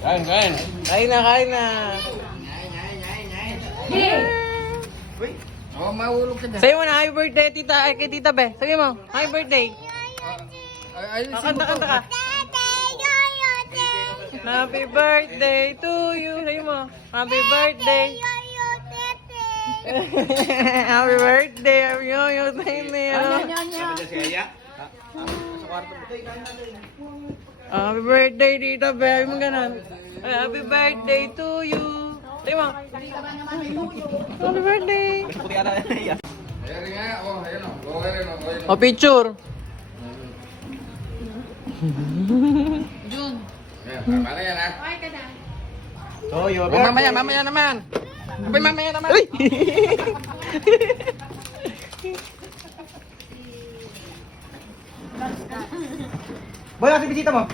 Kain, kain. Kain na, kain na. Uy, oh, mahulog ka dyan. Sa'yo mo na, happy birthday, tita. Ay, kay tita Be. Sige mo, happy birthday. Kanta, kanta ka. Happy birthday to you. Sa'yo mo, happy birthday. Happy birthday, happy yo-yo, happy birthday, tita Be. Sabi mo ganun. Happy birthday to you. Sa'yo mo. Happy birthday. Ayan nga, oh, ayan o. Okay, O, picture. Ayan, para yan ha. Toyo, Oh, mamaya naman. Abay, mamaya naman. Uy! Boy, kasi bisita mo.